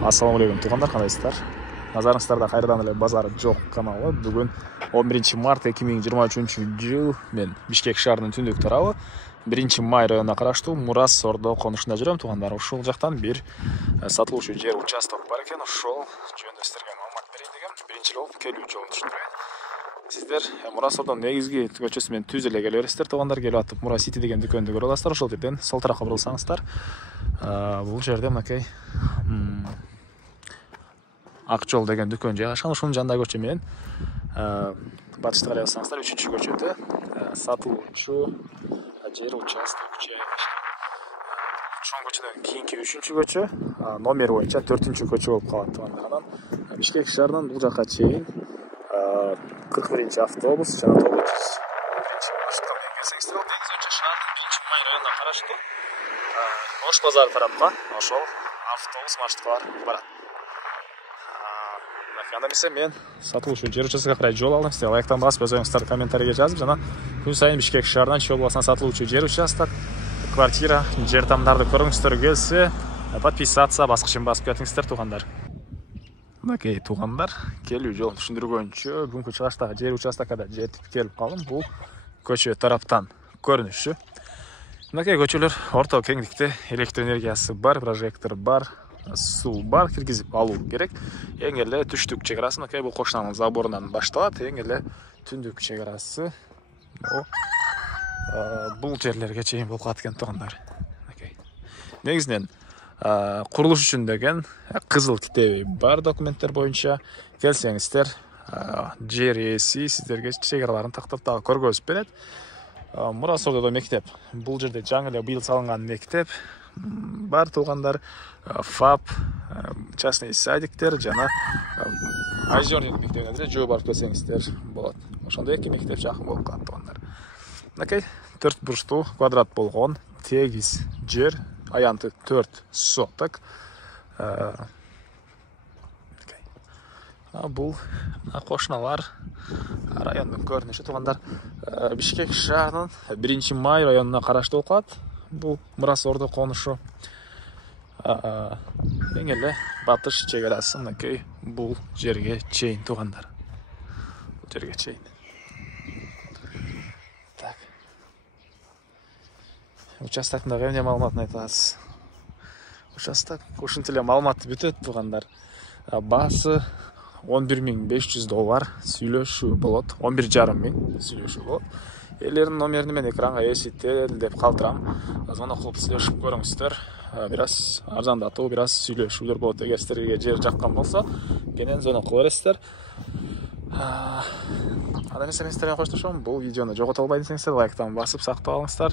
Ассалаумағалейкум туғандар, қандайсыздар? Назарыңыздарда қайрадан эле базар жоқ каналы. Бүгін 11 март 2023 жыл мен Бишкек шаарынын түндүк тарабы 1 май районуна караштуу Мурас Ордо конушунда жүрөм туғандар. Ушул жактан бир сатылуучу жер участок бар экен. Ошол жөнүндө сиздерге маалымат берейин дегем. Биринчи жолу келүү жолун түшүндүрөйүн. Сиздер Мурас Ордонун негизги көчөсү менен түз эле келе бересиздер туғандар. Келип атып Мурас Сити деген дүкөндү көрө аласыздар. Ошол жерден сол тарапка бурулсаңыздар, бул жерде мынакей Ак жол деген дүкөн жайгашкан. Ошонун жанындагы көчө менен батышты карай алсаңыздар 3-көчөдө сатылуучу жер участок жайгашкан. Ошол көчөдөн кийинки 3-көчө номер боюнча 4-көчө болуп калат тугандар. Анан Бишкек шаарынан бул жакка чейин 41-автобус жана 9-1 маршрутка менен келсеңиздер, ал негизинче шаардын 1 май районуна караштуу Ош базары тарапка ошол автобус маршруткалар барат. Анда эмесе мен сатылуучу жер участокко карай жол алдым. Сиздер лайктан басып, өз оюңуздарды комментарийге жазып, жана күн сайын Бишкек шаарынан чүй болбосо сатылуучу жер участок, квартира, жер тамдарды көргүңүздөр келсе, подписаться баскычын басып кетиңиздер тугандар. Мынакей тугандар, келүү жолун түшүндүргөнчө бүгүнкү чыгыштагы жер участокко да жетип келип калдым. Бул көчө тараптан көрүнүшү. Мынакей көчөлөр орто кеңдикте, электр энергиясы бар, прожектор бар, суу бар, киргизип алуу керек. Эң эле түштүк чек арасы мынакей бул кошунанын заборунан башталат. Эң эле түндүк чек арасы бул жерлерге чейин болуп калат экен тугандар. Негизинен курулуш үчүн деген кызыл китеби бар документтер боюнча келсеңиздер, жер ээси сиздерге чек араларын тактап дагы көргөзүп берет. Мурас Ордодо мектеп. Бул жерде жаңы эле быйыл салынган мектеп бар тугандар. ФАП, частный садиктер жана Озерный мектебине деле жөө барып келсеңиздер болот. Ошондой эки мектеп жакын болуп калат тугандар. Мынакей 4 бурчтуу квадрат болгон тегиз жер, аянты 4 соток. Бул кошуналар райондун көрүнүшү тугандар. Бишкек шаарынын 1 май районуна караштуу болуп калат. Бул Мурас Ордо конушу. Эң эле батыш чек арасы мынакей бул жерге чейин тугандар. Бул жерге чейин. Так. Участоктун дагы эмне маалыматын айтасыз? Участок ушунча эле маалыматы бүтөт тугандар. Баасы $11.500 сүйлөшүү болот. 11,5 миң сүйлөшүү болот. Элердин номерин мен экранга эсител деп калтырам. Звонок кылып сүйлөшүп көрүңүздөр. Бир аз арзандатуу, бир аз сүйлөшүүлөр болот. Эгер сиздерге жер жаккан болсо, кенен звонок кыла бересиздер. Анда эмесе мен сиздерге коштошом. Бул видеону жогото албай десеңиздер, лайктан басып сактап алыңыздар.